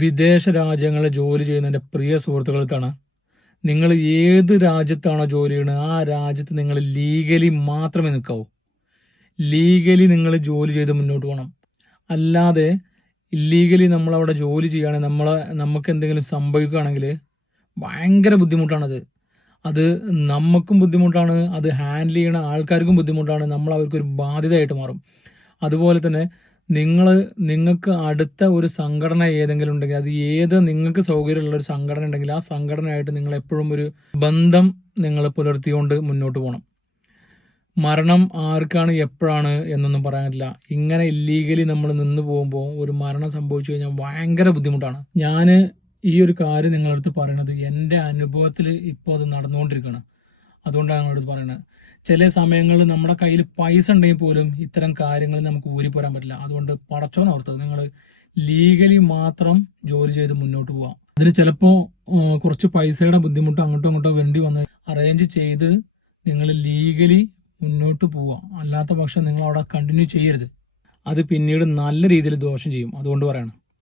വിദേശ രാജ്യങ്ങളിൽ ജോലി ചെയ്യുന്ന എന്റെ പ്രിയ സുഹൃത്തുക്കൾക്കാണ് നിങ്ങൾ ഏത് രാജ്യത്താണോ ജോലി ചെയ്യുന്നത് ആ രാജ്യത്ത് നിങ്ങൾ ലീഗലി മാത്രമേ നിൽക്കാവൂ. ലീഗലി നിങ്ങൾ ജോലി ചെയ്ത് മുന്നോട്ട് പോകണം. അല്ലാതെ ഇല്ലീഗലി നമ്മളവിടെ ജോലി ചെയ്യുകയാണെങ്കിൽ നമ്മളെ നമുക്ക് എന്തെങ്കിലും സംഭവിക്കുകയാണെങ്കിൽ ഭയങ്കര ബുദ്ധിമുട്ടാണത്. അത് നമുക്കും ബുദ്ധിമുട്ടാണ് അത് ഹാൻഡിൽ ചെയ്യുന്ന ആൾക്കാർക്കും ബുദ്ധിമുട്ടാണ് നമ്മൾ അവർക്കൊരു ബാധ്യതയായിട്ട് മാറും. അതുപോലെ തന്നെ നിങ്ങൾ നിങ്ങൾക്ക് അടുത്ത ഒരു സംഘടന ഏതെങ്കിലും ഉണ്ടെങ്കിൽ അത് ഏത് നിങ്ങൾക്ക് സൗകര്യമുള്ള ഒരു സംഘടന ഉണ്ടെങ്കിൽ ആ സംഘടനയായിട്ട് നിങ്ങൾ എപ്പോഴും ഒരു ബന്ധം നിങ്ങൾ പുലർത്തിക്കൊണ്ട് മുന്നോട്ട് പോകണം. മരണം ആർക്കാണ് എപ്പോഴാണ് എന്നൊന്നും പറയാനില്ല. ഇങ്ങനെ ഇല്ലീഗലി നമ്മൾ നിന്ന് പോകുമ്പോൾ ഒരു മരണം സംഭവിച്ചു കഴിഞ്ഞാൽ ഭയങ്കര ബുദ്ധിമുട്ടാണ്. ഞാൻ ഈ ഒരു കാര്യം നിങ്ങളടുത്ത് പറയണത് എന്റെ അനുഭവത്തിൽ ഇപ്പോൾ അത് നടന്നുകൊണ്ടിരിക്കുകയാണ്. അതുകൊണ്ടാണ് ഞങ്ങളോട് പറയുന്നത് ചില സമയങ്ങളിൽ നമ്മുടെ കയ്യിൽ പൈസ ഉണ്ടെങ്കിൽ പോലും ഇത്തരം കാര്യങ്ങൾ നമുക്ക് ഊരിപ്പോരാൻ പറ്റില്ല. അതുകൊണ്ട് പടച്ചോൻ ഓർത്തത് നിങ്ങൾ ലീഗലി മാത്രം ജോലി ചെയ്ത് മുന്നോട്ട് പോവാം. അതിന് ചിലപ്പോൾ കുറച്ച് പൈസയുടെ ബുദ്ധിമുട്ട് അങ്ങോട്ടോ ഇങ്ങോട്ടോ വേണ്ടി വന്ന് അറേഞ്ച് ചെയ്ത് നിങ്ങൾ ലീഗലി മുന്നോട്ട് പോവാം. അല്ലാത്ത പക്ഷം നിങ്ങൾ അവിടെ കണ്ടിന്യൂ ചെയ്യരുത്. അത് പിന്നീട് നല്ല രീതിയിൽ ദോഷം ചെയ്യും. അതുകൊണ്ട് പറയണം.